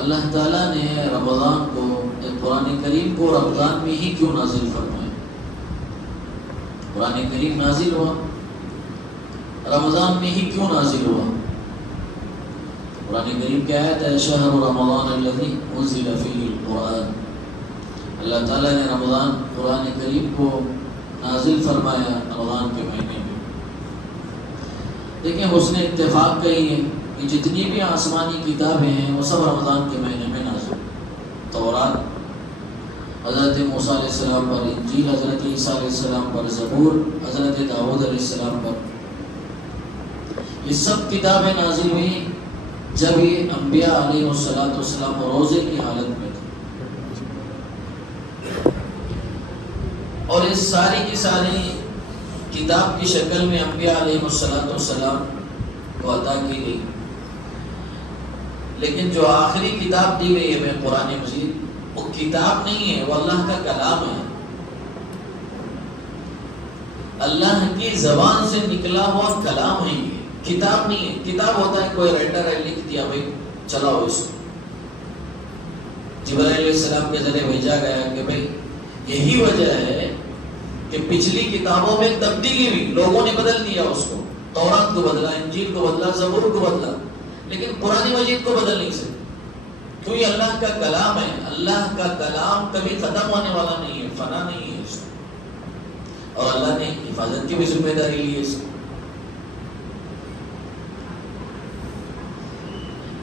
اللہ تعالیٰ نے رمضان کو، قرآن کریم کو رمضان میں ہی کیوں نازل فرمایا؟ قرآن کریم نازل ہوا رمضان میں ہی کیوں نازل ہوا؟ قرآن کریم کی آیت ہے شہر رمضان الذی انزل فیہ القرآن. اللہ تعالیٰ نے رمضان قرآن کریم کو نازل فرمایا رمضان کے مہینے میں. دیکھیں حسن اتفاق کہی ہے کہ جتنی بھی آسمانی کتابیں ہیں وہ سب رمضان کے مہینے میں نازل. تورات حضرت موسیٰ علیہ السلام پر، انجیل حضرت عیسیٰ علیہ السلام پر، زبور حضرت داؤد علیہ السلام پر. یہ سب کتابیں نازل ہوئی جب یہ انبیاء علیہ السلام روزے کی حالت میں تھے. اور اس ساری کی ساری کتاب کی شکل میں انبیاء علیہ السلام کو عطا کی گئی. لیکن جو آخری کتاب دی گئی ہے قرآن مجید، وہ کتاب نہیں ہے، وہ اللہ کا کلام ہے. اللہ کی زبان سے نکلا ہوا کلام ہے. یہ کتاب نہیں ہے. کتاب ہوتا ہے کوئی رائٹر ہے لکھ دیا بھائی چلاؤ اس کو. جبرائیل علیہ السلام کے ذریعے بھیجا گیا کہ بھائی یہی وجہ ہے کہ پچھلی کتابوں میں تبدیلی ہوئی، لوگوں نے بدل دیا اس کو. تورات کو بدلا، انجیل کو بدلا، زبور کو بدلا، لیکن قرآن مجید کو بدل نہیں سکتے کیوں؟ یہ اللہ کا کلام ہے. اللہ کا کلام کبھی ختم ہونے والا نہیں ہے، فنا نہیں ہے اس کو. اور اللہ نے حفاظت کی بھی ذمہ داری لی ہے اس کو.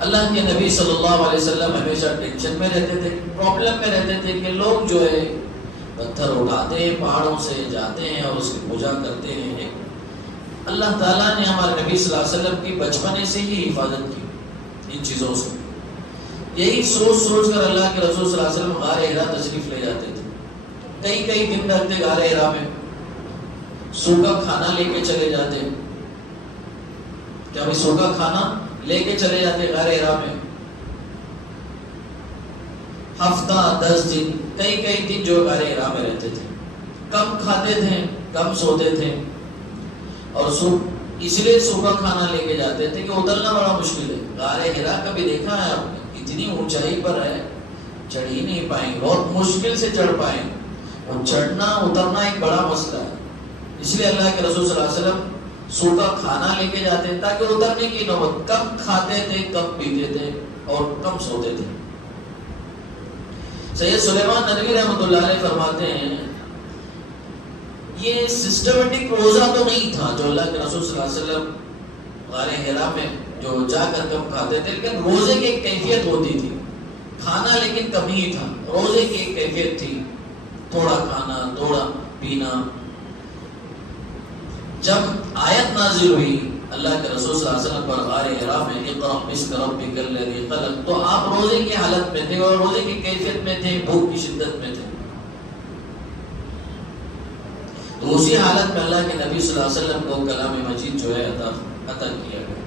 اللہ کے نبی صلی اللہ علیہ وسلم ہمیشہ ٹینشن میں رہتے تھے، پرابلم میں رہتے تھے کہ لوگ جو ہے پتھر اٹھاتے ہیں، پہاڑوں سے جاتے ہیں اور اس کی پوجا کرتے ہیں. اللہ تعالیٰ نے ہمارے نبی صلی اللہ علیہ وسلم کی بچپنے سے ہی حفاظت کی ان چیزوں سے. یہی سوچ سوچ کر اللہ کے رسول صلی اللہ علیہ وسلم غار حرا تشریف لے جاتے تھے. کئی کئی دن رہتے غار حرا میں، سوکھا کھانا لے کے چلے جاتے. کیا بھائی سوکھا کھانا لے کے چلے جاتے غار حرا میں. ہفتہ 10 دن، کئی دن جو غار حرا میں رہتے تھے. کم کھاتے تھے، کم سوتے تھے، اور اس لیے سوکھا کھانا لے کے جاتے تھے کہ اترنا بڑا مشکل ہے. غار حرا کبھی دیکھا ہے آپ نے؟ اتنی اونچائی پر ہے، چڑھ ہی نہیں پائیں گے، بہت مشکل سے چڑھ پائیں گے. اور چڑھنا اترنا ایک بڑا مسئلہ ہے. اس لیے اللہ کے رسول صلی اللہ علیہ وسلم سوکھا کھانا لے کے جاتے ہیں تاکہ اترنے کی نوبت. کم کھاتے تھے، کم پیتے تھے اور کم سوتے تھے. سید سلیمان ندوی رحمۃ اللہ علیہ فرماتے ہیں یہ سسٹمیٹک روزہ تو نہیں تھا جو اللہ کے رسول صلی اللہ علیہ وسلم غار حرا میں جو جا کر کم کھاتے تھے، لیکن روزے کی ایک کیفیت ہوتی تھی. کھانا لیکن کم ہی تھا. روزے کی ایک کیفیت تھی، تھوڑا کھانا، تھوڑا پینا. جب آیت نازل ہوئی اللہ کے رسول صلی اللہ علیہ وسلم پر غار حرا میں اقرأ باسم ربک الذی خلق، تو آپ روزے کی حالت میں تھے اور روزے کی کیفیت میں تھے، بھوک کی شدت میں تھے. تو اسی حالت میں اللہ کے نبی صلی اللہ علیہ وسلم کو کلام مجید جو ہے عطا کیا گیا.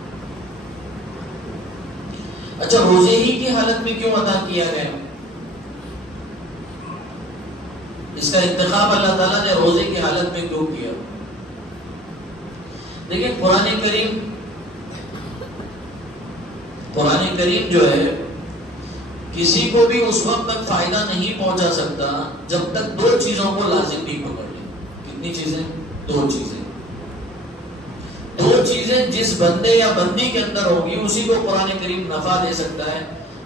اچھا روزے ہی کی حالت میں کیوں عطا کیا گیا؟ اس کا انتخاب اللہ تعالیٰ نے روزے کی حالت میں کیوں کیا؟ دیکھیں قرآن کریم جو ہے کسی کو بھی اس وقت تک فائدہ نہیں پہنچا سکتا جب تک 2 چیزوں کو لازم نہیں پکڑ لے. کتنی چیزیں؟ 2 چیزیں. 2 چیزیں جس بندے یا بندی کے اندر ہوگی اسی کو قرآن کریم نفع دے سکتا ہے،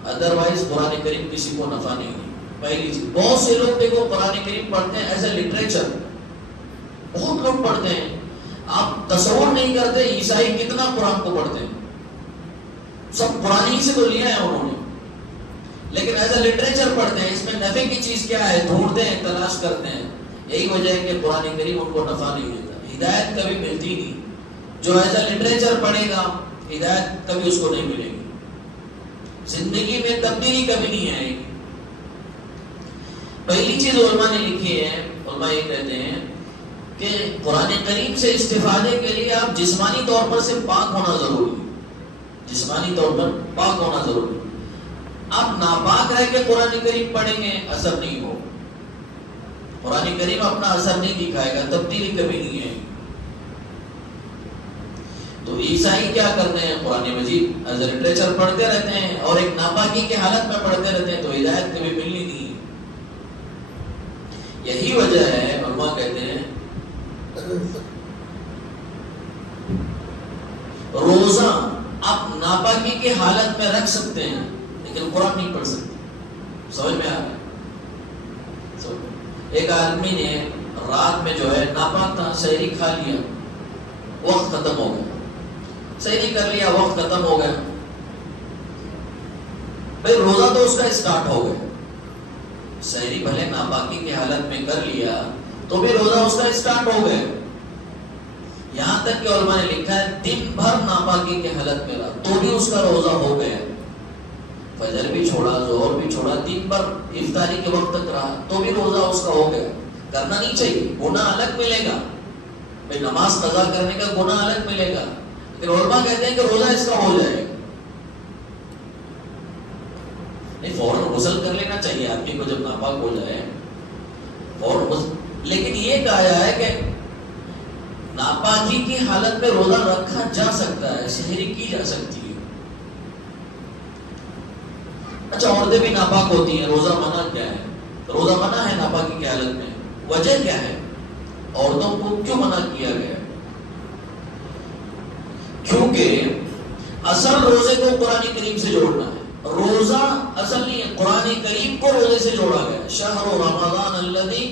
ادروائز قرآن کریم کسی کو نفع نہیں دے. پہلی چیز، بہت سے لوگ دیکھو قرآن کریم پڑھتے ہیں ایز اے لٹریچر، بہت لوگ پڑھتے ہیں. آپ تصور نہیں کرتے عیسائی کتنا قرآن کو پڑھتے ہیں. سب قرآن ہی سے تو لیا ہے انہوں نے، لیکن ایز اے لٹریچر پڑھتے ہیں. اس میں نفع کی چیز کیا ہے ڈھونڈتے ہیں، تلاش کرتے ہیں. یہی وجہ ہے کہ قرآن کریم ان کو نفع نہیں دیتا، ہدایت کبھی ملتی نہیں. جو ایز اے لٹریچر پڑھے گا ہدایت کبھی اس کو نہیں ملے گی، زندگی میں تبدیلی کبھی نہیں آئے گی. پہلی چیز علماء نے لکھی ہے، علماء یہ کہتے ہیں کہ قرآن کریم سے استفادے کے لیے آپ جسمانی طور پر سے پاک ہونا ضروری ہے. جسمانی طور پر پاک ہونا ضروری. آپ ناپاک رہ کے قرآن کریم پڑھیں گے اثر نہیں ہو. قرآن کریم اپنا اثر نہیں دکھائے گا، تبدیلی کبھی نہیں ہے. تو تو عیسائی کیا کرتے ہیں؟ قرآن مجید ایز اے لٹریچر پڑھتے رہتے ہیں اور ایک ناپاکی کی حالت میں پڑھتے رہتے ہیں، تو ہدایت کبھی ملنی نہیں ہے۔ یہی وجہ ہے علماء کہتے ہیں روزہ آپ ناپاکی کی حالت میں رکھ سکتے ہیں لیکن قرآن نہیں پڑھ سکتے۔ سمجھ میں آ گیا؟ ایک آدمی نے رات میں جو ہے ناپاک تھا، سحری کھا لیا، وقت ختم ہو گیا، سحری کر لیا، وقت ختم ہو گیا، بھائی روزہ تو اس کا اسٹارٹ ہو گیا، سحری بھلے ناپاکی کی حالت میں کر لیا تو بھی روزہ اس کا اسٹارٹ ہو گیا۔ یہاں تک کہ علماء نے لکھا ہے دن بھر ناپاکی کی حالت میں رہا تو بھی اس کا روزہ ہو گیا، فجر بھی چھوڑا، ظہر بھی چھوڑا، دن بھر افطاری کے وقت تک رہا تو بھی روزہ اس کا ہو گیا۔ کرنا نہیں چاہیے، گناہ الگ ملے گا، بھائی نماز قضا کرنے کا گناہ الگ ملے گا، لیکن علماء کہتے ہیں کہ روزہ اس کا ہو جائے گا۔ نہیں، فوراً غسل کر لینا چاہیے آدمی کو جب ناپاک ہو جائے، فوراً غسل، لیکن یہ کہا ہے کہ ناپاکی کی حالت میں روزہ رکھا جا سکتا ہے، سحری کی جا سکتی ہے۔ اچھا، عورتیں بھی ناپاک ہوتی ہیں، روزہ منع کیا ہے؟ روزہ منع ہے ناپاکی کی حالت میں، وجہ کیا ہے؟ عورتوں کو کیوں منع کیا گیا؟ کیونکہ اصل روزے کو قرآن کریم سے جوڑنا ہے، روزہ اصل نہیں ہے، قرآن کریم کو روزے سے جوڑا گیا۔ شہر رمضان الذی،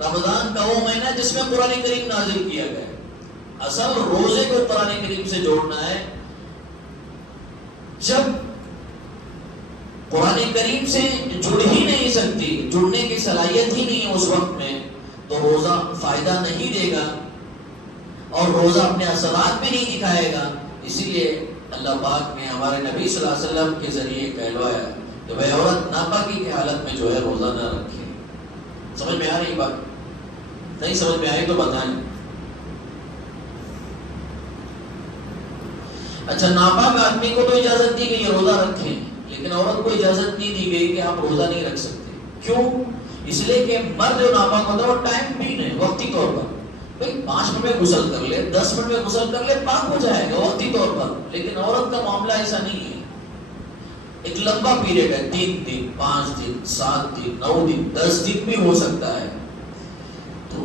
رمضان کا وہ مہینہ جس میں قرآن کریم نازل کیا گیا، اصل روزے کو قرآن کریم سے جوڑنا ہے۔ جب قرآن کریم سے جڑ ہی نہیں سکتی، جڑنے کی صلاحیت ہی نہیں ہے اس وقت میں، تو روزہ فائدہ نہیں دے گا اور روزہ اپنے اثرات بھی نہیں دکھائے گا۔ اسی لیے اللہ پاک نے ہمارے نبی صلی اللہ علیہ وسلم کے ذریعے کہلوایا کہ بھائی عورت ناپاکی کی حالت میں جو ہے روزہ نہ رکھے۔ سمجھ میں آ رہی بات؟ نہیں سمجھ میں آئی تو بتائیں۔ اچھا، ناپاک آدمی کو تو اجازت دی گئی ہے روزہ رکھیں، لیکن عورت کو اجازت نہیں دی گئی کہ آپ روزہ نہیں رکھ سکتے۔ کیوں؟ اس لیے کہ مرد جو ناپاک ہوتا ہے وہ ٹائم بھی نہیں، وقتی طور پر، بھائی 5 منٹ میں غسل کر لے، 10 منٹ میں غسل کر لے، پاک ہو جائے گا وقتی طور پر، لیکن عورت کا معاملہ ایسا نہیں ہے، ایک لمبا پیریڈ ہے، 3 دن، 5 دن، 7 دن، 9 دن، 10 دن بھی ہو سکتا ہے۔ تو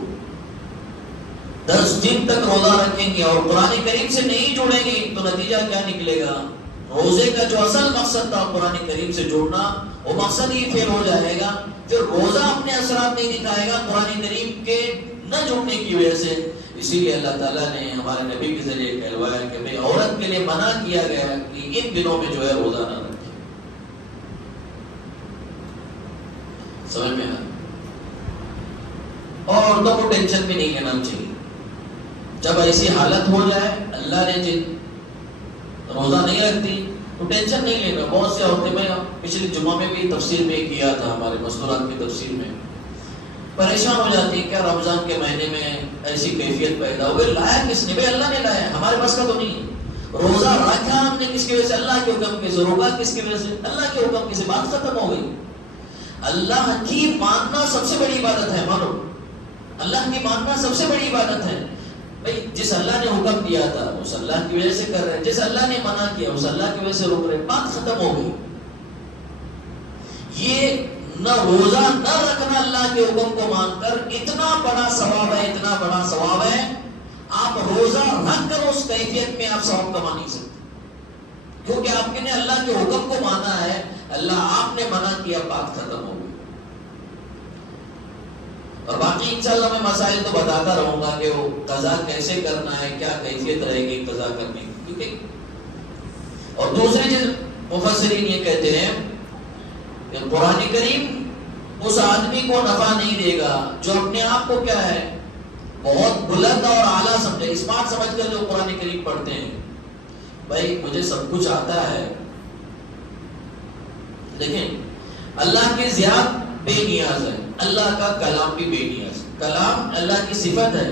10 دن تک روزہ رکھیں گے اور قرآن کریم سے نہیں جڑیں گے تو نتیجہ کیا نکلے گا؟ روزے کا جو اصل مقصد تھا قرآن کریم سے جڑنا، وہ مقصد ہی فیل ہو جائے گا۔ پھر روزہ اپنے اثرات نہیں دکھائے گا قرآن کریم کے نہ جڑنے کی وجہ سے۔ اسی لیے اللہ تعالیٰ نے ہمارے نبی کے ذریعے کہلوایا کہ بھئی عورت کے لیے منع کیا گیا کہ ان دنوں میں جو ہے روزہ نہ رکھے۔ سمجھ میں آیا؟ اور عورتوں کو ٹینشن بھی نہیں لینا چاہیے، جب ایسی حالت ہو جائے، اللہ نے جن روزہ نہیں رکھتی تو ٹینشن نہیں لینا۔ بہت سے عورتیں، میں پچھلے جمعہ میں بھی تفسیر میں کیا تھا، ہمارے مستورات کی تفسیر میں، پریشان ہو جاتی ہے، کیا رمضان کے مہینے میں ایسی کیفیت پیدا ہو گئی، لایا کس نے؟ بھائی اللہ نے لایا، ہمارے پاس کا تو نہیں ہے۔ روزہ رکھا ہم نے کس کی وجہ سے؟ اللہ کے حکم کے سے، روکا کس کی وجہ سے؟ اللہ کے حکم کے سے، بات ختم ہو گئی۔ اللہ کی ماننا سب سے بڑی عبادت ہے، مانو، اللہ کی ماننا سب سے بڑی عبادت ہے۔ بھائی جس اللہ نے حکم دیا تھا اس اللہ کی وجہ سے کر رہے ہیں، جس اللہ نے منع کیا اس اللہ کی وجہ سے روک رہے ہیں، بات ختم ہو گئی۔ یہ نہ روزہ نہ رکھنا اللہ کے حکم کو مان کر اتنا بڑا ثواب ہے، اتنا بڑا ثواب ہے، آپ روزہ رکھ کر اس کیفیت میں آپ ثواب کما نہیں سکتے، کیونکہ آپ نے اللہ کے حکم کو مانا ہے، اللہ آپ نے منع کیا، بات ختم ہو گئی۔ اور باقی انشاءاللہ میں مسائل تو بتاتا رہوں گا کہ وہ قضا کیسے کرنا ہے، کیا کیفیت رہے گی قضا کرنے کی، کیونکہ اور دوسری چیز مفسرین یہ کہتے ہیں کہ قرآن کریم اس آدمی کو نفع نہیں دے گا جو اپنے آپ کو کیا ہے بہت بلند اور اعلیٰ سمجھے، اسمارٹ سمجھ کر جو قرآن کریم پڑھتے ہیں، بھائی مجھے سب کچھ آتا ہے۔ دیکھیں اللہ کی ذات بے نیاز ہے، اللہ کا کلام بھی بے نیاز ہے، کلام اللہ کی صفت ہے،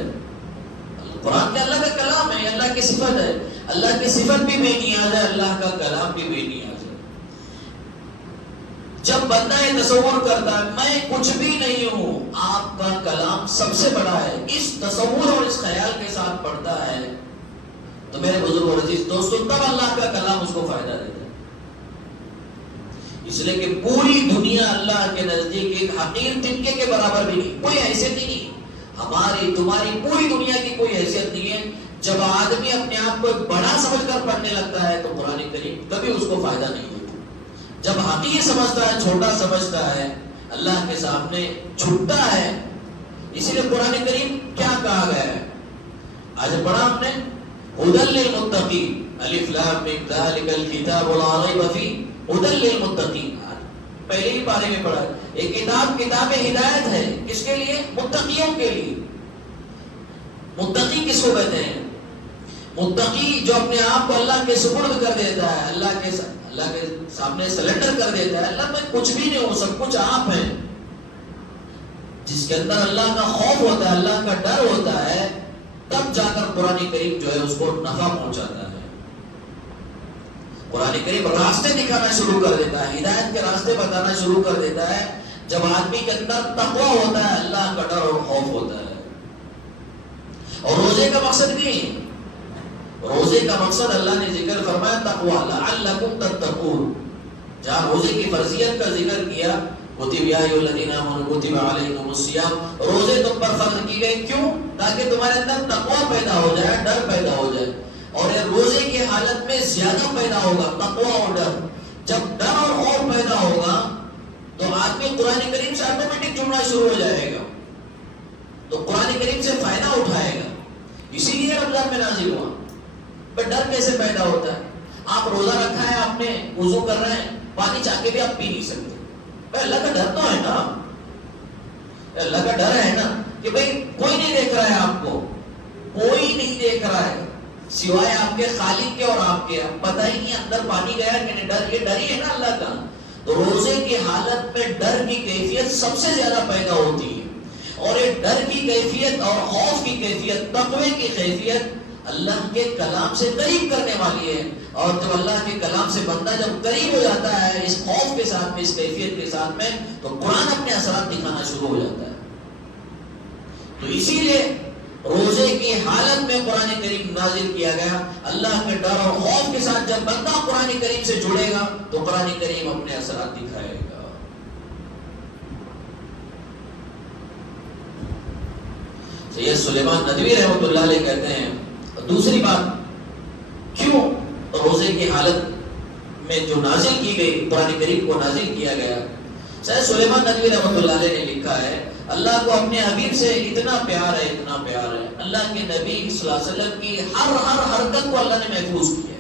قرآن کے اللہ کا کلام ہے، اللہ کی صفت ہے، اللہ کی صفت بھی بے نیاز ہے، اللہ کا کلام بھی بے نیاز ہے۔ جب بندہ یہ تصور کرتا ہے میں کچھ بھی نہیں ہوں، آپ کا کلام سب سے بڑا ہے، اس تصور اور اس خیال کے ساتھ پڑھتا ہے تو میرے بزرگ اور عزیز دوستوں تب اللہ کا کلام اس کو فائدہ دیتا ہے. اس لیے کہ پوری دنیا اللہ کے نزدیک ایک حقیر تنکے کے برابر بھی نہیں, کوئی حیثیت ہی نہیں. ہماری تمہاری پوری دنیا کی کوئی حیثیت نہیں ہے. جب آدمی اپنے آپ کو بڑا سمجھ کر پڑھنے لگتا ہے تو قرآن کریم کبھی اس کو فائدہ نہیں دیتا. جب حقیر سمجھتا ہے, چھوٹا سمجھتا ہے, اللہ کے سامنے جھکتا ہے. اسی لیے قرآن کریم کیا کہا گیا ہے, آج پڑھا ہم نے ہدی للمتقین, الف لام میم ذالک الکتاب لا ریب فیہ ہدی للمتقین. پہلے ہی پارے میں پڑھا ایک کتاب ہدایت ہے. کس کے لیے؟ متقیوں کے لیے. متقی کس کو کہتے ہیں؟ متقی جو اپنے آپ کو اللہ کے سپرد کر دیتا ہے, اللہ کے سامنے سرنڈر کر دیتا ہے. اللہ میں کچھ بھی نہیں ہوں, سب کچھ آپ ہیں. جس کے اندر اللہ کا خوف ہوتا ہے, اللہ کا ڈر ہوتا ہے, تب جا کر قرآن کریم جو ہے اس کو نفع پہنچاتا ہے. قرآن کریم راستے دکھانا شروع کر دیتا ہے, ہدایت کے راستے بتانا شروع کر دیتا ہے جب آدمی کے اندر تقویٰ ہوتا ہے, اللہ کا ڈر اور خوف ہوتا ہے. اور روزے کا مقصد بھی, روزے کا مقصد اللہ نے ذکر فرمایا تقویٰ لعلکم تتقون. جہاں روزے کی فرضیت کا ذکر کیا, کتب یا ایھا الذین آمنوا کتب علیکم الصیام, روزے تم پر فرض کی گئی. کیوں؟ تاکہ تمہارے اندر تقویٰ پیدا ہو جائے, ڈر پیدا ہو جائے. اور یہ روزے کی حالت میں زیادہ پیدا ہوگا تقویٰ اور ڈر. جب ڈر اور خوف پیدا ہوگا تو آدمی قرآن کریم سے آٹومیٹک جڑنا شروع ہو جائے گا, تو قرآن کریم سے فائدہ اٹھائے گا. اسی لیے رمضان میں نازل ہوا. پر ڈر کیسے پیدا ہوتا ہے؟ آپ روزہ رکھا ہے, آپ نے وضو کر رہے ہیں, پانی چاہ کے بھی آپ پی نہیں سکتے. اللہ کا ڈر تو ہے نا, اللہ کا ڈر ہے نا کہ بھئی کوئی نہیں دیکھ رہا ہے آپ کو, کوئی نہیں دیکھ رہا ہے سوائے آپ کے خالق کے اور آپ کے. پتہ ہی نہیں اندر پانی گیا کہ نہیں. ڈر, یہ ڈر ہی ہے نا اللہ کا. تو روزے کی حالت میں ڈر کی کیفیت سب سے زیادہ پیدا ہوتی ہے. اور یہ ڈر کی کیفیت اور خوف کی کیفیت, تقوی کی کیفیت اللہ کے کلام سے قریب کرنے والی ہے. اور جب اللہ کے کلام سے بندہ جب قریب ہو جاتا ہے اس خوف کے ساتھ میں, اس کیفیت کے ساتھ میں, تو قرآن اپنے اثرات دکھانا شروع ہو جاتا ہے. تو اسی لیے روزے کی حالت میں قرآن کریم نازل کیا گیا. اللہ کے ڈر اور خوف کے ساتھ جب بندہ قرآن کریم سے جڑے گا تو قرآن کریم اپنے اثرات دکھائے گا. سید سلیمان ندوی رحمۃ اللہ علیہ کہتے ہیں, دوسری بات کیوں روزے کی حالت میں جو نازل کی گئی, قرآن کریم کو نازل کیا گیا. سید سلیمان ندوی رحمۃ اللہ علیہ نے لکھا ہے اللہ کو اپنے حبیب سے اتنا پیار ہے, اتنا پیار ہے. اللہ کے نبی صلی اللہ علیہ وسلم کی ہر حرکت کو اللہ نے محفوظ کیا.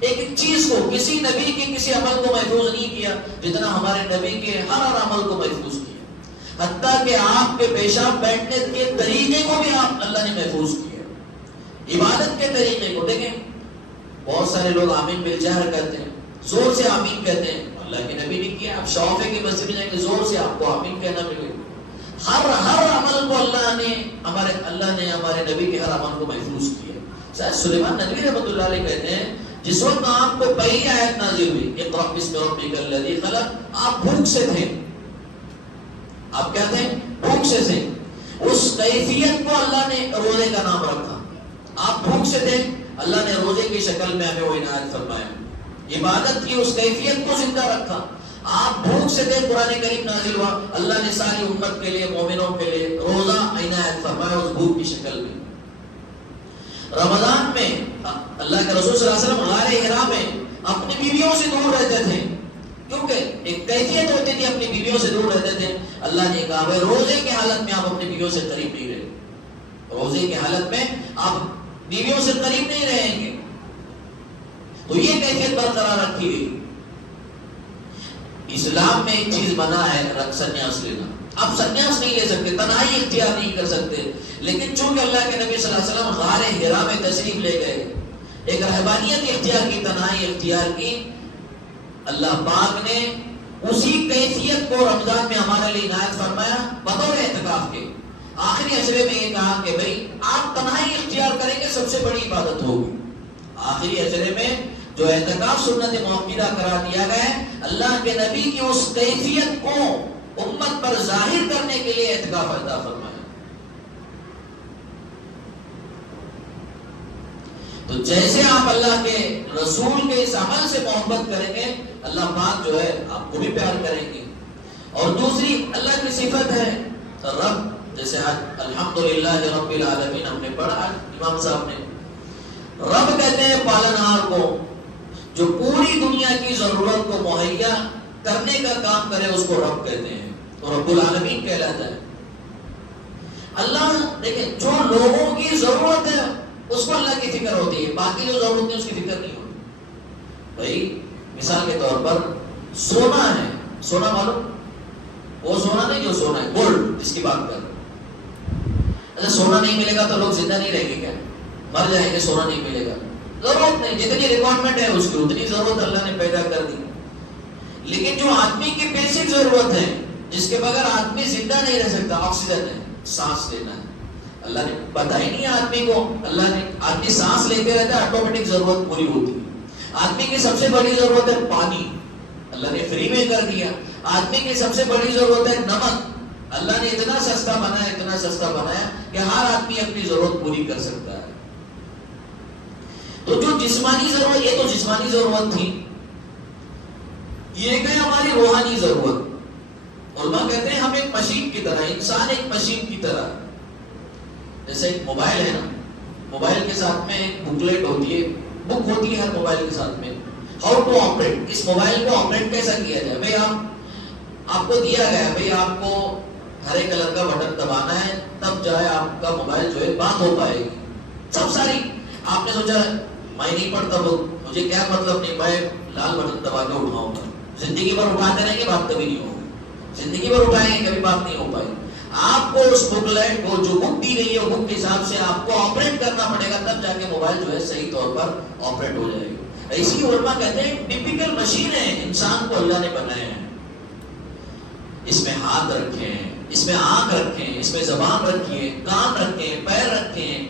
ایک چیز کو, کسی نبی کے کسی عمل کو محفوظ نہیں کیا جتنا ہمارے نبی کے ہر عمل کو محفوظ کیا. حتیٰ کہ آپ کے پیشاب بیٹھنے کے طریقے کو بھی آپ اللہ نے محفوظ کیا. عبادت کے طریقے کو دیکھیں, بہت سارے لوگ آمین بالجہر کہتے ہیں, زور سے آمین کہتے ہیں. اللہ کے نبی نے کیا. آپ شوفے کی مسجد میں جائیں گے, زور سے آپ کو آمین کہنا ملے. ہر عمل کو اللہ نے ہمارے نبی کے ہر عمل کو محفوظ کیا. شاید سلیمان ندوی رحمۃ اللہ علیہ کہتے ہیں جس وقت آپ کو پہلی آیت نازل ہوئی اقرأ بسم ربک الذی خلق, آپ بھوک سے تھے. آپ کیا تھے؟ بھوک سے تھے. اس کیفیت کو اللہ نے روزے کا نام رکھا. آپ بھوک سے تھے, اللہ نے روزے کی شکل میں ہمیں وہ عنایت فرمایا. عبادت کی اس کیفیت کو زندہ رکھا. آپ بھوک سے تھے, قرآن کریم نازل ہوا, اللہ نے ساری امت کے لیے, مومنوں کے لیے روزہ عنایت فرمایا اس بھوک کی شکل میں. رمضان میں اللہ کے رسول صلی اللہ علیہ وسلم غار حرا میں اپنی بیویوں سے دور رہتے تھے, کیونکہ ایک کیفیت ہوتی تھی, اپنی بیویوں سے دور رہتے تھے. اللہ نے کہا بھائی روزے کی حالت میں آپ اپنی بیویوں سے قریب نہیں رہے. روزے کی حالت میں آپ بیویوں سے قریب نہیں رہیں گے. تو یہ کیفیت برقرار رکھی گئی. اسلام میں ایک چیز بنا ہے سنیاس لینا. آپ سنیاس نہیں لے سکتے, تنہائی اختیار نہیں کر سکتے, لیکن چونکہ اللہ کے نبی صلی اللہ علیہ وسلم غار حرا میں تشریف لے گئے, ایک رہبانیت اختیار کی, تنہائی اختیار کی. اللہ پاک نے اسی کیفیت کو رمضان میں ہمارے لیے عنایت فرمایا بطور اعتکاف کے. آخری اشرے میں یہ کہا کہ بھئی آپ تنہائی اختیار کریں گے, سب سے بڑی عبادت ہوگی. آخری اشرے میں جو اعتکاف سنت موقدہ قرار دیا گیا ہے, اللہ کے نبی کی اس کیفیت کو امت پر ظاہر کرنے کے لیے اعتکاف عطا فرمایا. تو جیسے آپ اللہ کے رسول کے اس عمل سے محبت کریں گے اللہ پاک جو ہے آپ کو بھی پیار کریں گے. اور دوسری اللہ کی صفت ہے رب. جیسے آج الحمدللہ رب العالمین ہم نے پڑھا امام صاحب نے. رب کہتے ہیں پالنہار کو جو پوری دنیا کی ضرورت کو مہیا کرنے کا کام کرے اس کو رب کہتے ہیں. تو رب العالمین کہلاتا ہے. اللہ دیکھیں جو لوگوں کی ضرورت ہے اس کو اللہ کی فکر ہوتی ہے, باقی جو ضرورت ہے اس کی فکر نہیں ہوتی. بھائی مثال کے طور پر سونا ہے, سونا معلوم وہ سونا نہیں جو سونا ہے گولڈ جس کی بات کر. اچھا سونا نہیں ملے گا تو لوگ زندہ نہیں رہیں گے کیا؟ مر جائیں گے, سونا نہیں ملے گا. ضرورت نہیں, جتنی ریکوائرمنٹ ہے اس کی اتنی ضرورت اللہ نے پیدا کر دی. لیکن جو آدمی کی بیسک ضرورت ہے جس کے بغیر آدمی زندہ نہیں رہ سکتا, آکسیجن ہے, سانس لینا ہے, اللہ نے پتا ہی نہیں ہے آدمی کو. اللہ نے آدمی سانس لیتے رہتا ہے, آٹومیٹک ضرورت پوری ہوتی ہے. آدمی کی سب سے بڑی ضرورت ہے پانی, اللہ نے فری میں کر دیا. آدمی کی سب سے بڑی ضرورت ہے نمک, اللہ نے اتنا سستا بنایا, اتنا سستا بنایا کہ ہر آدمی اپنی ضرورت پوری کر سکتا ہے. تو جو جسمانی ضرورت, یہ تو جسمانی ضرورت تھی. یہ کہ ہماری روحانی ضرورت. علماء کہتے ہیں ہم ایک مشین کی طرح, انسان ایک مشین کی طرح. جیسے ایک موبائل ہے نا, موبائل کے ساتھ میں ایک بکلیٹ ہوتی ہے, بک ہوتی ہے ہر موبائل کے ساتھ میں, ہاؤ ٹو آپریٹ, اس موبائل کو آپریٹ کیسا کیا جائے. بھائی آپ کو دیا گیا بھائی آپ کو ہرے کلر کا بٹن دبانا ہے تب جائے آپ کا موبائل جو ہے بات ہو پائے گی. سب ساری آپ نے سوچا میں نہیں پڑھتا وہ مجھے کیا مطلب نہیں, میں لال بٹن دبا کے اٹھاؤں گا. زندگی بھر اٹھاتے رہیں گے بات کبھی نہیں ہوگی, زندگی بھر اٹھائیں گے کبھی بات نہیں ہو پائے. آپ کو اس بکلیٹ کو جو بک دی گئی ہے بک کے حساب سے آپ کو آپریٹ کرنا پڑے گا تب جا کے موبائل جو ہے صحیح طور پر آپریٹ ہو جائے گا. ایسی علماء کہتے ہیں ٹپیکل مشین ہے انسان کو اللہ نے بنایا ہے. اس میں ہاتھ رکھیں, اس میں آنکھ رکھیں, اس میں زبان رکھیے, کان رکھیں, پیر رکھیں.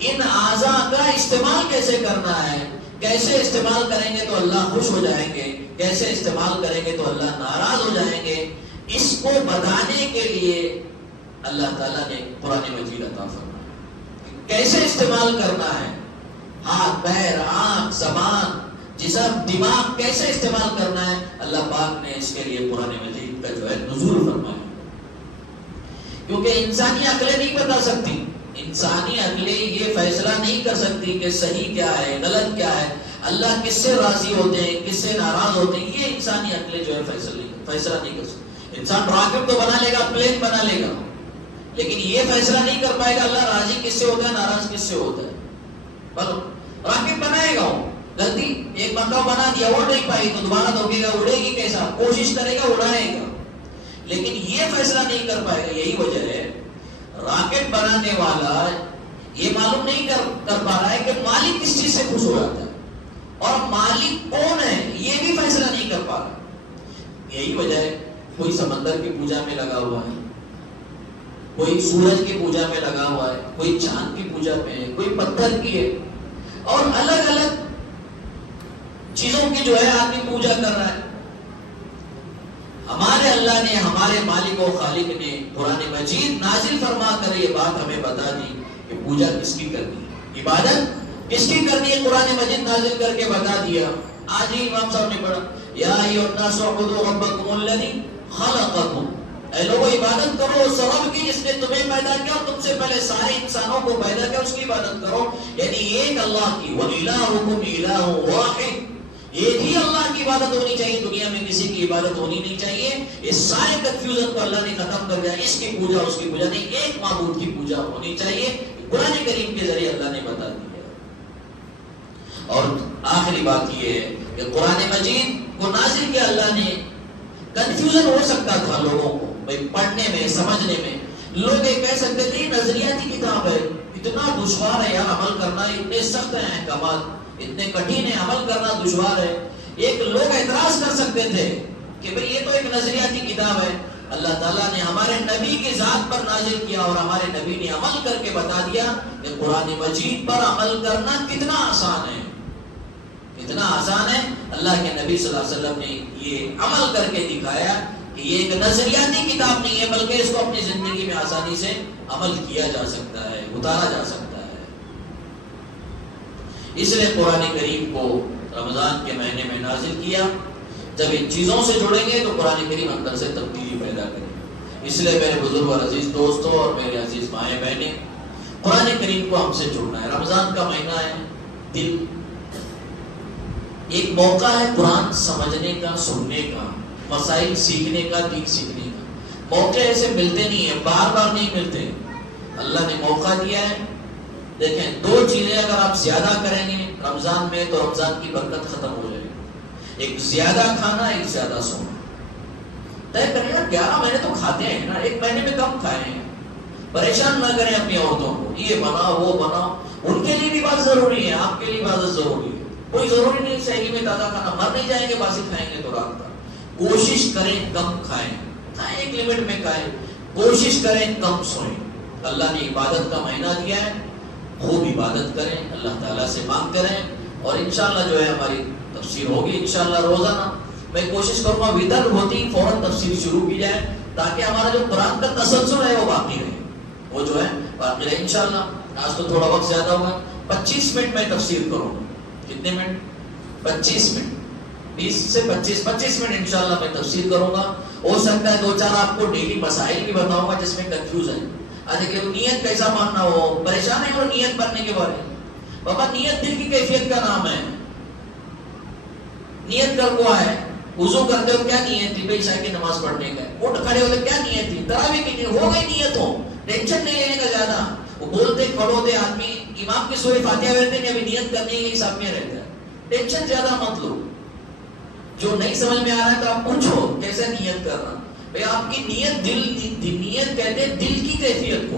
ان اعضاء کا استعمال کیسے کرنا ہے, کیسے استعمال کریں گے تو اللہ خوش ہو جائیں گے, کیسے استعمال کریں گے تو اللہ ناراض ہو جائیں گے, اس کو بتانے کے لیے اللہ تعالیٰ نے قرآن مجید عطا فرمایا. کیسے استعمال کرنا ہے, ہاتھ, پیر, آنکھ, زبان, جسم, دماغ کیسے استعمال کرنا ہے, اللہ پاک نے اس کے لیے قرآن مجید کا جو ہے نزول فرمایا. کیونکہ انسانی عقلیں نہیں بتا سکتی, انسانی عقلیں یہ فیصلہ نہیں کر سکتی کہ صحیح کیا ہے, غلط کیا ہے, اللہ کس سے راضی ہوتے ہیں, کس سے ناراض ہوتے ہیں, یہ انسانی عقلیں جو ہے فیصلہ نہیں کر سکتی. انسان راکٹ تو بنا لے گا, پلین بنا لے گا, لیکن یہ فیصلہ نہیں کر پائے گا اللہ راضی کس سے ہوتا ہے, ناراض کس سے ہوتا ہے. راکٹ بنائے گا, غلطی ایک مرتبہ بنا دیا, اڑ نہیں پائی تو دوبارہ دھوکے گا, اڑے گی کیسا, کوشش کرے گا, اڑائے گا, لیکن یہ فیصلہ نہیں کر پائے گا. یہی وجہ ہے راکٹ بنانے والا یہ معلوم نہیں کر پا رہا ہے کہ مالک کس چیز سے خوش ہو جاتا ہے اور مالک کون ہے, یہ بھی فیصلہ نہیں کر پا رہا. یہی وجہ ہے کوئی سمندر کی پوجا میں لگا ہوا ہے, کوئی سورج کی پوجا میں لگا ہوا ہے, کوئی چاند کی پوجا میں ہے, کوئی پتھر کی ہے, اور الگ الگ چیزوں کی جو ہے آدمی پوجا کر رہا ہے. ہمارے اللہ نے, ہمارے مالک و خالق نے قرآن مجید نازل فرما کر یہ بات ہمیں بتا دی کہ پوجا کس کی کرنی ہے, عبادت کس کی کرنی ہے. قرآن مجید نازل کر کے بتا دیا. آج ہی امام صاحب نے پڑھا یا ایھا الناس اعبدوا ربکم الذی خلقکم, اے لوگو عبادت کرو اس رب کی جس نے تمہیں پیدا کیا اور تم سے پہلے سارے انسانوں کو پیدا کیا, اس کی عبادت کرو. یعنی ایک اللہ کی, وَإِلَٰهُكُمْ إِلَٰهٌ وَاحِدٌ, ایک ہی اللہ کی عبادت ہونی چاہیے, دنیا میں کسی کی عبادت ہونی نہیں چاہیے. اس سارے کنفیوژن کو اللہ نے ختم کر دیا, اس کی پوجا اس کی پوجا نہیں, ایک معبود کی پوجا ہونی چاہیے. قرآن کریم کے ذریعے اللہ نے بتا دیا. اور آخری بات یہ ہے کہ قرآن مجید کو نازل کیا اللہ نے, کنفیوژن ہو سکتا تھا لوگوں کو بھائی پڑھنے میں, سمجھنے میں. لوگ یہ کہہ سکتے تھے نظریاتی کتاب ہے, اتنا دشوار ہے یار عمل کرنا, اتنے سخت ہیں احکامات, اتنے کٹھن ہے, عمل کرنا دشوار ہے. ایک لوگ اعتراض کر سکتے تھے کہ بھئی یہ تو ایک نظریاتی کتاب ہے. اللہ تعالیٰ نے ہمارے نبی کی ذات پر نازل کیا اور ہمارے نبی نے عمل کر کے بتا دیا کہ قرآن مجید پر عمل کرنا کتنا آسان ہے, کتنا آسان ہے. اللہ کے نبی صلی اللہ علیہ وسلم نے یہ عمل کر کے دکھایا کہ یہ ایک نظریاتی کتاب نہیں ہے بلکہ اس کو اپنی زندگی میں آسانی سے عمل کیا جا سکتا ہے, اتارا جا سکتا ہے. اس لیے قرآن کریم کو رمضان کے مہینے میں نازل کیا. جب ان چیزوں سے جڑیں گے تو قرآن کریم اندر سے تبدیلی پیدا کرے گا. اس لیے میرے بزرگ اور عزیز دوستوں اور میرے عزیز مائیں بہنیں، قرآن کریم کو ہم سے جڑنا ہے. رمضان کا مہینہ ہے، دل ایک موقع ہے قرآن سمجھنے کا، سننے کا، مسائل سیکھنے کا، دین سیکھنے کا. موقع ایسے ملتے نہیں ہیں، بار بار نہیں ملتے. اللہ نے موقع دیا ہے. دیکھیں، دو چیزیں اگر آپ زیادہ کریں گے رمضان میں تو رمضان کی برکت ختم ہو جائے گی. ایک زیادہ کھانا، ایک زیادہ سونا. طے کریں نا، 11 مہینے تو کھاتے ہیں نا، ایک مہینے میں کم کھائیں. پریشان نہ کریں اپنی عورتوں کو، یہ بناؤ وہ بناؤ. ان کے لیے بھی بات ضروری ہے، آپ کے لیے عبادت ضروری ہے. کوئی ضروری نہیں صحیح میں تازہ کھانا، مر نہیں جائیں گے باسی کھائیں گے تو رات کا. کوشش کریں کم کھائیں، ایک لمٹ میں کھائیں. کوشش کریں کم سوئیں. اللہ نے عبادت کا مہینہ دیا ہے، خوب عبادت کریں، اللہ تعالیٰ سے مانگتے رہیں. اور انشاءاللہ جو ہے ہماری تفسیر ہوگی انشاءاللہ روزانہ. میں کوشش کروں گا وطر ہوتی ہی فوراً تفسیر شروع کی جائے تاکہ ہمارا جو قرآن کا تسلسل ہے وہ باقی رہے، وہ جو ہے باقی رہے انشاءاللہ. آج تو تھوڑا وقت زیادہ ہوگا، 25 منٹ میں تفسیر کروں. کتنے منٹ؟ 25 منٹ. 20 سے 25 منٹ انشاءاللہ میں تفسیر کروں گا. ہو سکتا ہے 2-4 آپ کو ڈیلی مسائل بھی بتاؤں گا جس میں کنفیوز ہے. دیکھیں نیت کیسا ماننا ہو، پریشان ہے وہ نیت بننے کے بارے میں. بابا نیت دل کی کیفیت کا نام ہے. نیت کر کو ہے، وضو کرتے ہو کیا نیت تھی؟ بھائی عشاء کی نماز پڑھنے کا. اٹھ کھڑے ہوتے کیا نیت تھی؟ تراویح کی نیت. ہو گئی نیت ہو، ٹینشن نہیں لینے کا زیادہ. وہ بولتے کھڑوتے آدمی امام کی سورہ فاتحہ پڑھتے نہیں، ابھی نیت کرنے کے حساب میں رہتا ہے. ٹینشن زیادہ مت لو. جو نہیں سمجھ میں آ رہا ہے تو آپ پوچھو کیسے نیت کرنا. بھئی آپ کی نیت نیت کہتے ہیں دل کی کیفیت کو.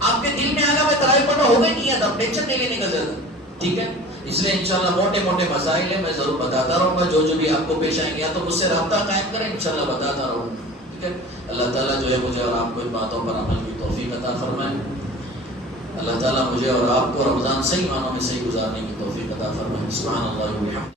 آپ کے دل میں آگا میں تراویح پڑھنا ہو گئی نیت، اب ٹینشن نہیں لینے کا زیادہ. ٹھیک ہے، اس لیے انشاءاللہ موٹے موٹے مسائل ہیں، میں ضرور بتاتا رہوں گا. جو بھی آپ کو پیش آئیں گے یا تو مجھ سے رابطہ قائم کریں، انشاءاللہ بتاتا رہوں گا. ٹھیک ہے، اللہ تعالیٰ جو ہے مجھے اور آپ کو ان باتوں پر عمل کی توفیق عطا فرمائے. اللہ تعالیٰ مجھے اور آپ کو رمضان صحیح معنوں میں صحیح گزارنے کی توفیق عطا فرمائے. سبحان اللہ و بحمدہ.